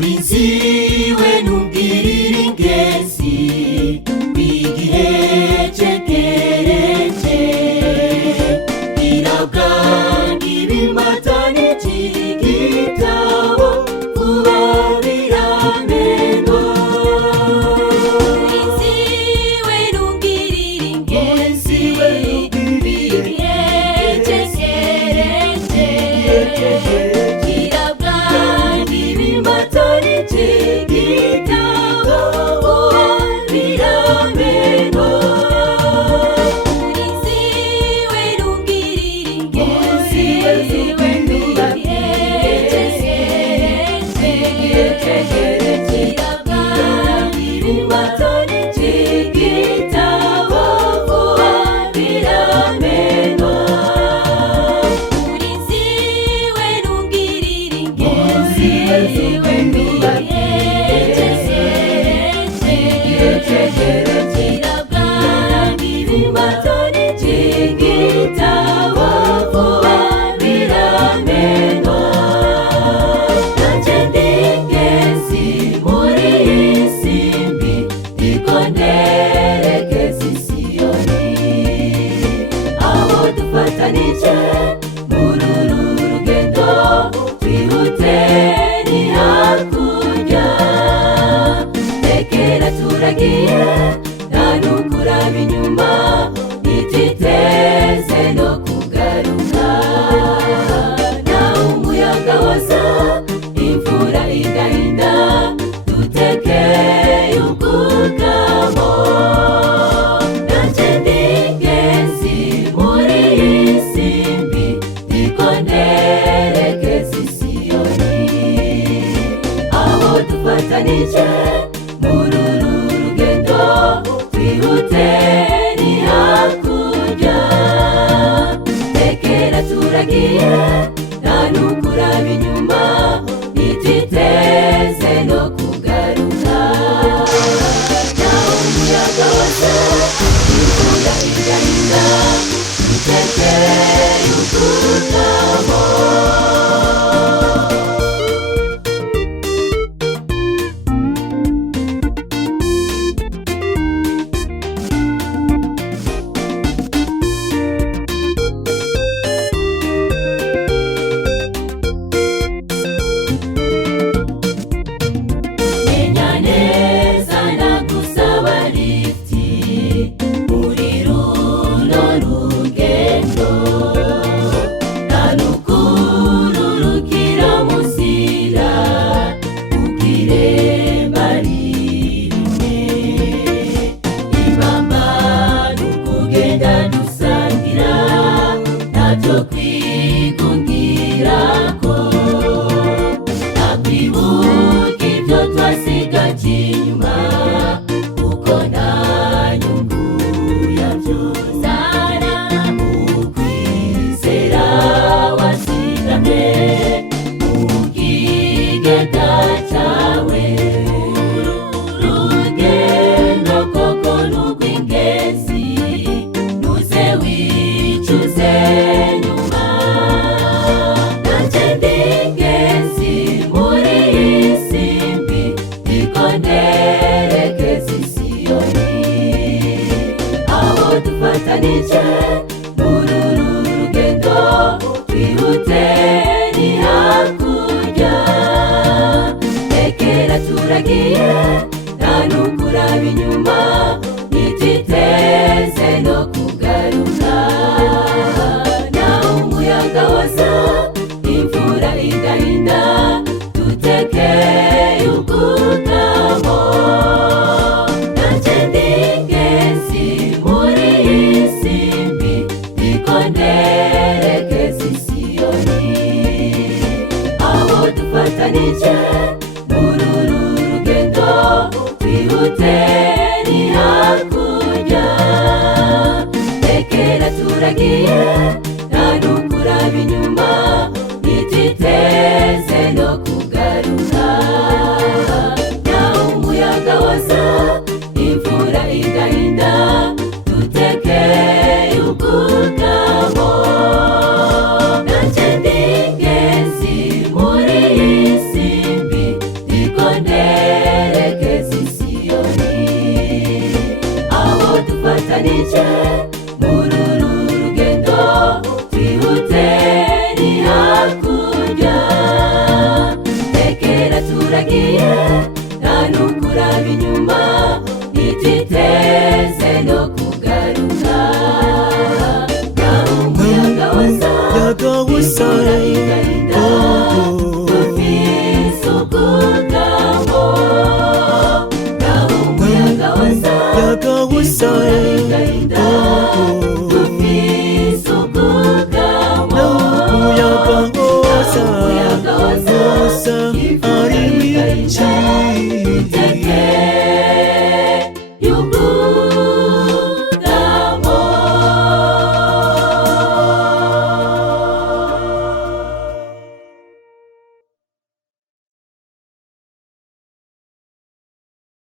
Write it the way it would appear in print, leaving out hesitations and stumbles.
murinzi we ntubwirire ingenzi igihe cegereje irabwanga ibimatane cy'igitabo vuba biramenwa murinzi we ntubwirire ingenzi igihe cegereje irabwanga ibimatane cy'igitabo vuba biramenwa murinzi we ntubwirire ingenzi igihe cegereje irabwanga ibimatane cy'igitabo vuba biramenwa murinzi we ntubwirire ingenzi igihe cegereje irabwanga ibimatane cy'igitabo vuba biramenwa nanjye ndi ingenzi muri iyi si mbi ndiko nderekeza i Siyoni aho dufatanije muri uru rugendo twihute ni hakurya tekera turagiye nta n'ukuraba inyuma ntititeze no kugaruka naho umuyaga woza imvura igahinda dutekeye ubwugamo nanjye ndi ingenzi muri iyi si mbi ndiko nderekeza i Siyoni aho dufatanije muri uru rugendo twihute ni hakurya tekera turagiye nta n'ukuraba inyuma ntititeze no kugaruka naho umuyaga woza imvura igahinda dutekeye ubwugamo menya neza nagusaba lifti muri runo rugendo nta n'ukururukira mu nzira ubwiremba rimwe ibamba n'ukugenda dusangira ntacyo kwigungirako nakwibuka ibyo twasigaje inyuma kuko nta nyungu yabyo zana ukwizera wasigamye mu kigega cyawe urugendo koko n'urw'ingenzi ntuze wicuze nyuma nanjye ndi ingenzi muri iyi si mbi ndiko nderekeza i Siyoni aho dufatanije muri uru rugendo twihute ni hakurya tekera turagiye nta n'ukuraba inyuma ntititeze no kugaruka naho umuyaga woza imvura igahinda dutekeye ubwugamo nanjye ndi ingenzi muri iyi si mbi ndiko nderekeza i Siyoni wusare ufise ubwugamo naho umuyaga woza wusare ufise ubwugamo umuyaga woza umuyaga woza